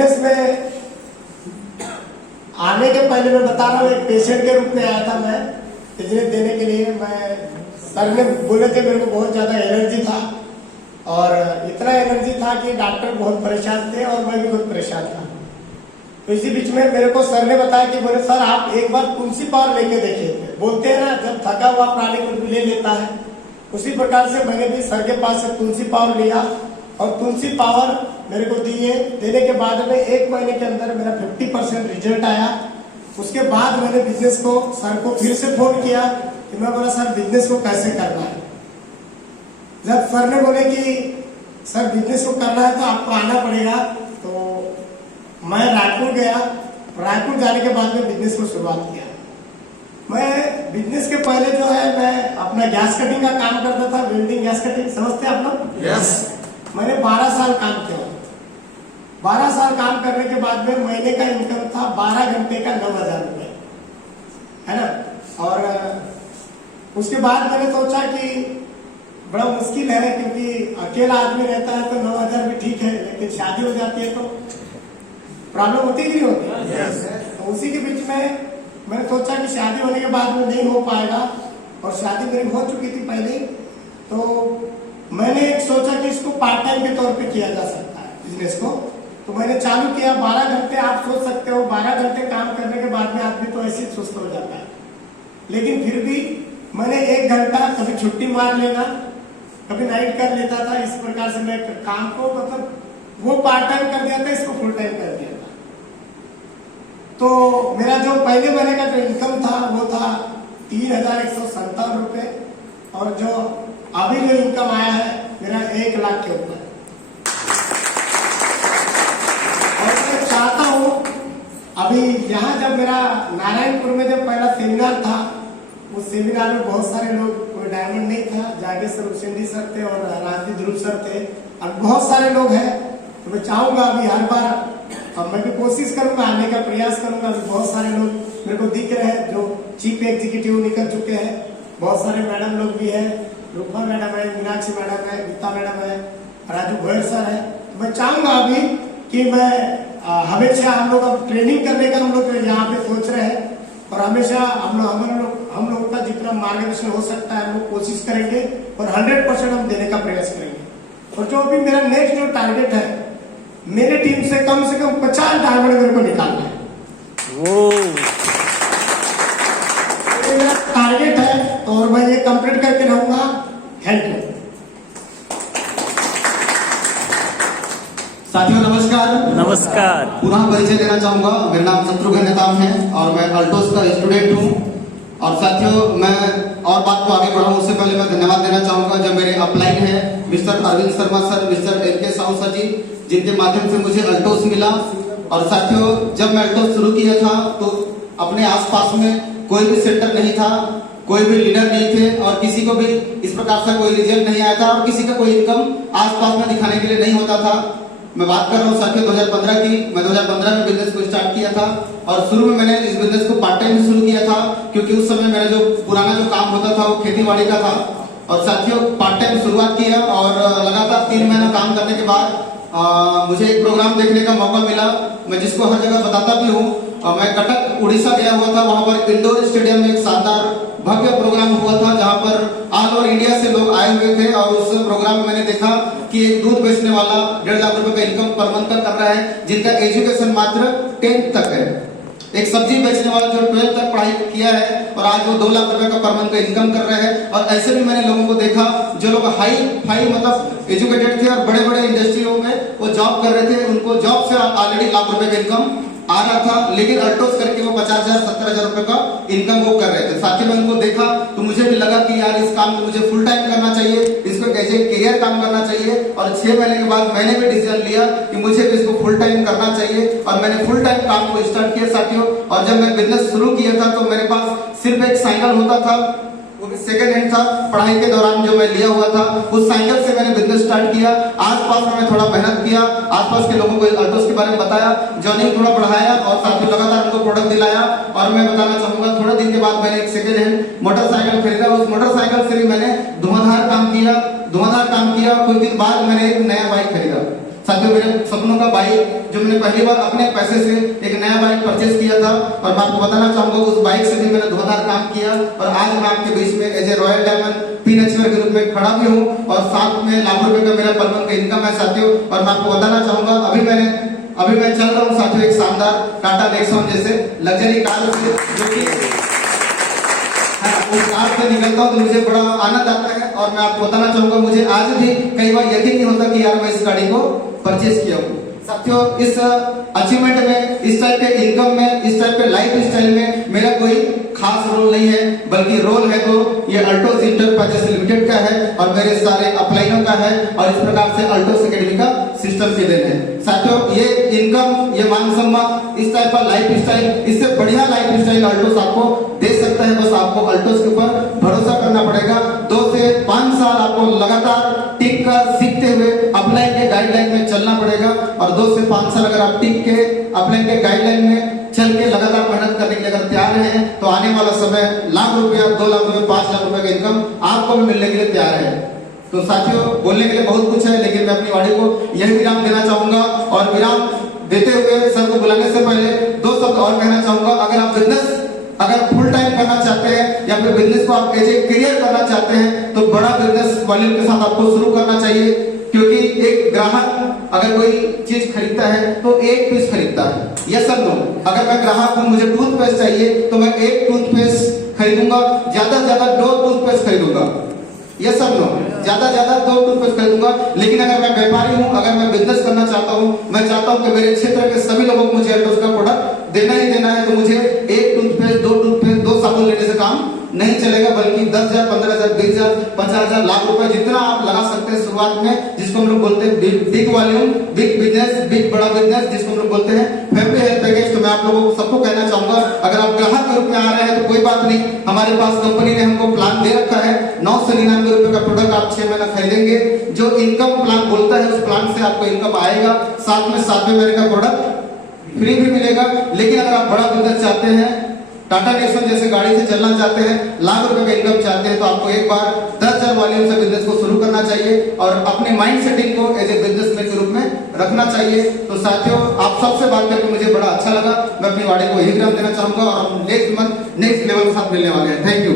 Business में आने के पहले मैं बता रहा हूँ, एक पेशेंट के रूप में आया था मैं बिजनेस देने के लिए। मैं सर ने बोले थे, मेरे को बहुत ज्यादा एनर्जी था और इतना एनर्जी था कि डॉक्टर बहुत परेशान थे और मैं भी बहुत परेशान था। तो इसी बीच में मेरे को सर ने बताया कि बोले सर आप एक बार तुलसी पावर लेके देखिए। बोलते हैं ना, जब थका हुआ प्राणी कुछ भी ले लेता है, उसी प्रकार से मैंने भी सर के पास से तुलसी पावर लिया और तुलसी पावर मेरे को दिए। देने के बाद में 1 महीने के अंदर मेरा 50% रिजल्ट आया। उसके बाद मैंने बिजनेस को सर को फिर से फोन किया कि मैं बोला सर बिजनेस को कैसे करना है। जब सर ने बोले कि सर बिजनेस को करना है तो आपको आना पड़ेगा, तो मैं रायपुर गया। रायपुर जाने के बाद में बिजनेस को शुरुआत किया। मैं बिजनेस के पहले जो है मैं अपना गैस कटिंग का काम करता था, वेल्डिंग गैस कटिंग, समझते हैं आप लोग? यस। मैंने 12 साल काम किया। 12 साल काम करने के बाद में महीने का इनकम था 12 घंटे का 9,000 रुपए, है ना। और उसके बाद मैंने सोचा कि बड़ा मुश्किल है, क्योंकि अकेला आदमी रहता है तो 9,000 भी ठीक है, लेकिन शादी हो जाती है तो प्रॉब्लम होती ही नहीं होती। yes. तो उसी के बीच में मैंने सोचा कि शादी होने के बाद में नहीं हो पाएगा, और शादी मेरी हो चुकी थी पहले। तो मैंने एक सोचा कि इसको पार्ट टाइम के तौर पे किया जा सकता है बिजनेस को। तो मैंने चालू किया। 12 घंटे आप सोच सकते हो, 12 घंटे काम करने के बाद में आदमी तो ऐसे ही सुस्त हो जाता है, लेकिन फिर भी मैंने 1 घंटा कभी छुट्टी मार लेना, कभी नाइट कर लेता था। इस प्रकार से मैं काम को मतलब वो पार्ट टाइम कर दिया था, इसको फुल टाइम कर दिया था। तो मेरा जो पहले महीने का जो इनकम था वो था 3,157 रुपए, और जो अभी जो इनकम आया है मेरा 1 लाख के ऊपर। और मैं चाहता हूँ अभी यहाँ जब मेरा नारायणपुर में जब पहला सेमिनार था, उस सेमिनार में बहुत सारे लोग, कोई डायमंड नहीं था, जागेश सर, उसेंडी सर थे और राजदीप ध्रुव सर थे, और बहुत सारे लोग हैं। तो मैं चाहूंगा अभी हर बार, अब मैं भी कोशिश करूंगा, आने का प्रयास करूंगा। अभी बहुत सारे लोग मेरे को दिख रहे हैं जो चीफ एग्जीक्यूटिव निकल चुके हैं, बहुत सारे मैडम लोग भी हैं, रूपा मैडम है, मीनाक्षी मैडम है, गीता मैडम है, राजू गोयल सर है। तो मैं चाहूंगा अभी कि मैं हमेशा हम लोग अब ट्रेनिंग करने का हम लोग यहाँ पे सोच रहे हैं, और हमेशा हम लोग का जितना मार्गदर्शन हो सकता है हम लोग कोशिश करेंगे और 100% हम देने का प्रयास करेंगे। और जो अभी मेरा नेक्स्ट जो टारगेट है, मेरे टीम से कम 50 डायमंड मेरे को निकालना है। ये मेरा टारगेट है और मैं ये कंप्लीट करके रहूंगा। Thank you. साथियों नमस्कार। नमस्कार। पुनः परिचय देना चाहूंगा। मेरा नाम शत्रुघ्न नेताम है और मैं अल्टोस का स्टूडेंट हूं। और साथियों, मैं और बात को आगे बढ़ाऊं उससे पहले मैं धन्यवाद देना चाहूंगा जो मेरे अपलाइन है, mister Arvind Sharma sir, mister M K. Sahu sir ji, जिनके माध्यम से मुझे अल्टोस मिला। और साथियों, जब मैं अल्टोस शुरू किया था तो अपने आसपास में कोई भी सेंटर नहीं था, कोई भी लीडर नहीं थे, और किसी को भी इस प्रकार से कोई रिजल्ट नहीं आया था, और किसी का कोई इनकम आसपास में दिखाने के लिए नहीं होता था। मैं बात कर रहा हूँ साथियों 2015 की। मैं 2015 में बिजनेस को स्टार्ट किया था, और शुरू में मैंने इस बिजनेस को पार्ट टाइम शुरू किया था, क्योंकि उस समय मेरा जो पुराना जो काम होता था वो खेती बाड़ी का था। और साथियों, पार्ट टाइम शुरुआत किया और लगातार 3 महीना काम करने के बाद मुझे एक प्रोग्राम देखने का मौका मिला, मैं जिसको हर जगह बताता भी हूँ। मैं कटक उड़ीसा गया हुआ था। वहां पर इंडोर स्टेडियम में एक शानदार भव्य प्रोग्राम हुआ था, जहां पर ऑल ओवर इंडिया से लोग आए हुए थे। और उस प्रोग्राम में मैंने देखा कि एक दूध बेचने वाला 1.5 लाख रुपए का इनकम पर मंथ कर रहा है, जिनका एजुकेशन मात्र 10th तक है। एक सब्जी बेचने वाला जो 12th तक पढ़ाई किया है और आज वो 2 लाख रुपए का पर मंथ का इनकम कर रहे हैं। और ऐसे भी मैंने लोगों को देखा जो लोग हाई मतलब एजुकेटेड थे और बड़े बड़े इंडस्ट्रियों में वो जॉब कर रहे थे, उनको जॉब से ऑलरेडी लाख रुपए का इनकम आ रहा था, लेकिन अल्टोस करके वो 50,000 70,000 रुपए का इनकम वो कर रहे थे। साथ ही में उनको देखा तो मुझे भी लगा कि यार इस काम को मुझे फुल टाइम करना चाहिए, इसको कैसे करियर काम करना चाहिए। और 6 महीने के बाद मैंने भी डिसीजन लिया कि मुझे भी इसको फुल टाइम करना चाहिए, और मैंने फुल टाइम काम को स्टार्ट किया साथियों। और जब मैं बिजनेस शुरू किया था तो मेरे पास सिर्फ एक साइकिल होता था, वो भी सेकंड हैंड था, पढ़ाई के दौरान जो मैं लिया हुआ था। उस साइकिल से मैंने बिजनेस स्टार्ट किया। आसपास में मैं थोड़ा मेहनत किया, आसपास के लोगों को अल्टोस के बारे में बताया, जॉइनिंग थोड़ा बढ़ाया और साथियों लगातार उनको प्रोडक्ट दिलाया। और मैं बताना चाहूंगा थोड़े दिन के बाद मैंने एक सेकंड हैंड मोटरसाइकिल खरीदा। उस मोटरसाइकिल से भी मैंने धुआंधार काम किया। कुछ दिन बाद मैंने एक नया बाइक खरीदा। साथियों मेरे सपनों का बाइक जो मैंने पहली बार अपने पैसे से एक नया बाइक परचेज किया था, और मैं आपको बताना चाहूंगा उस बाइक से भी मैंने धुआंधार काम किया, और आज मैं आपके बीच में as a royal diamond pin achiever के रूप में खड़ा भी हूँ, और साथ में लाखों रुपए का मेरा पर मंथ का इनकम है साथियों। और मैं आपको बताना चाहूंगा अभी मैं चल रहा हूँ साथियों एक शानदार टाटा नेक्सॉन जैसे लग्जरी कार से, जो कि उस कार से निकलता हूँ तो मुझे बड़ा आनंद आता है। और मैं आपको बताना चाहूंगा मुझे आज भी कई बार यकीन नहीं होता कि यार मैं इस गाड़ी को परचेज किया हूँ। साथियों इस अचीवमेंट में, इस टाइप के इनकम में, इस टाइप के लाइफ स्टाइल में मेरा कोई खास रोल नहीं है, बल्कि रोल है तो ये अल्टोस इंटरप्राइजेस लिमिटेड का है और मेरे सारे अपलाइनों का है, और इस प्रकार से अल्टोस एकेडमी का सिस्टम की देन है। साथियों ये इनकम, ये मान सम्मान, इस टाइप का लाइफ स्टाइल, इससे बढ़िया लाइफ स्टाइल अल्टोस आपको दे सकता है। बस आपको अल्टोस के ऊपर भरोसा करना पड़ेगा। 2 से 5 साल आपको लगातार टिक कर सीखते हुए अपलाइन के गाइडलाइन में चलना पड़ेगा, और 2 से 5 साल अगर आप टिक के अपलाइन के गाइडलाइन में चल के लगातार मेहनत करने के लिए अगर तैयार हैं तो आने वाला समय लाख रुपया, 2 लाख रुपए, 5 लाख रुपए का इनकम आपको भी मिलने के लिए तैयार है। तो साथियों बोलने के लिए बहुत कुछ है, लेकिन मैं अपनी वाणी को यही विराम देना चाहूंगा, और विराम देते हुए सर को बुलाने से पहले 2 शब्द और कहना चाहूंगा। अगर आप बिजनेस फुल टाइम करना चाहते हैं या फिर बिजनेस को आप एज ए करियर करना चाहते हैं तो बड़ा बिजनेस वॉल्यूम के साथ आपको शुरू करना चाहिए, क्योंकि एक ग्राहक अगर कोई चीज खरीदता है तो 1 पीस खरीदता है। Yes sir no? अगर मैं ग्राहक हूं, मुझे टूथपेस्ट चाहिए तो मैं 1 टूथपेस्ट खरीदूंगा, ज्यादा से ज्यादा 2 टूथपेस्ट खरीदूंगा। Yes sir no? ज्यादा से ज्यादा 2 टूथपेस्ट खरीदूंगा। लेकिन अगर मैं व्यापारी हूं, अगर मैं बिजनेस करना चाहता हूं, मैं चाहता हूं कि मेरे क्षेत्र के सभी लोगों को मुझे अल्टोस का प्रोडक्ट देना ही देना है, तो मुझे 1 टूथपेस्ट, 2 टूथपेस्ट, 2 साबुन लेने से काम नहीं चलेगा, बल्कि 10,000, 15,000, 20,000, 50,000, लाख रुपए जितना आप लगा सकते हैं शुरुआत में, जिसको हम लोग बोलते हैं big volume, big business, big बड़ा बिजनेस, जिसको हम लोग बोलते हैं फैमिली हेल्थ पैकेज। तो मैं आप लोगों को सबको कहना चाहूंगा, अगर आप ग्राहक के रूप में आ रहे हैं तो कोई बात नहीं, हमारे पास कंपनी ने हमको प्लान दे रखा है। 999 रुपए का प्रोडक्ट आप 6 महीना खरीदेंगे, जो इनकम प्लान बोलता है उस प्लान से आपको इनकम आएगा, साथ में 7वें महीने का प्रोडक्ट फ्री भी मिलेगा। लेकिन अगर आप बड़ा बिजनेस चाहते हैं, टाटा नेक्सॉन जैसे गाड़ी से चलना चाहते हैं, लाख रुपए का इनकम चाहते हैं, तो आपको एक बार 10,000 वॉल्यूम से बिजनेस को शुरू करना चाहिए और अपने माइंड सेटिंग को एज ए बिजनेसमैन के रूप में रखना चाहिए। तो साथियों आप सबसे बात करके मुझे बड़ा अच्छा लगा। मैं अपनी वाणी को यही विराम देना चाहूंगा, और हम नेक्स्ट मंथ नेक्स्ट लेवल के साथ मिलने वाले हैं। Thank you.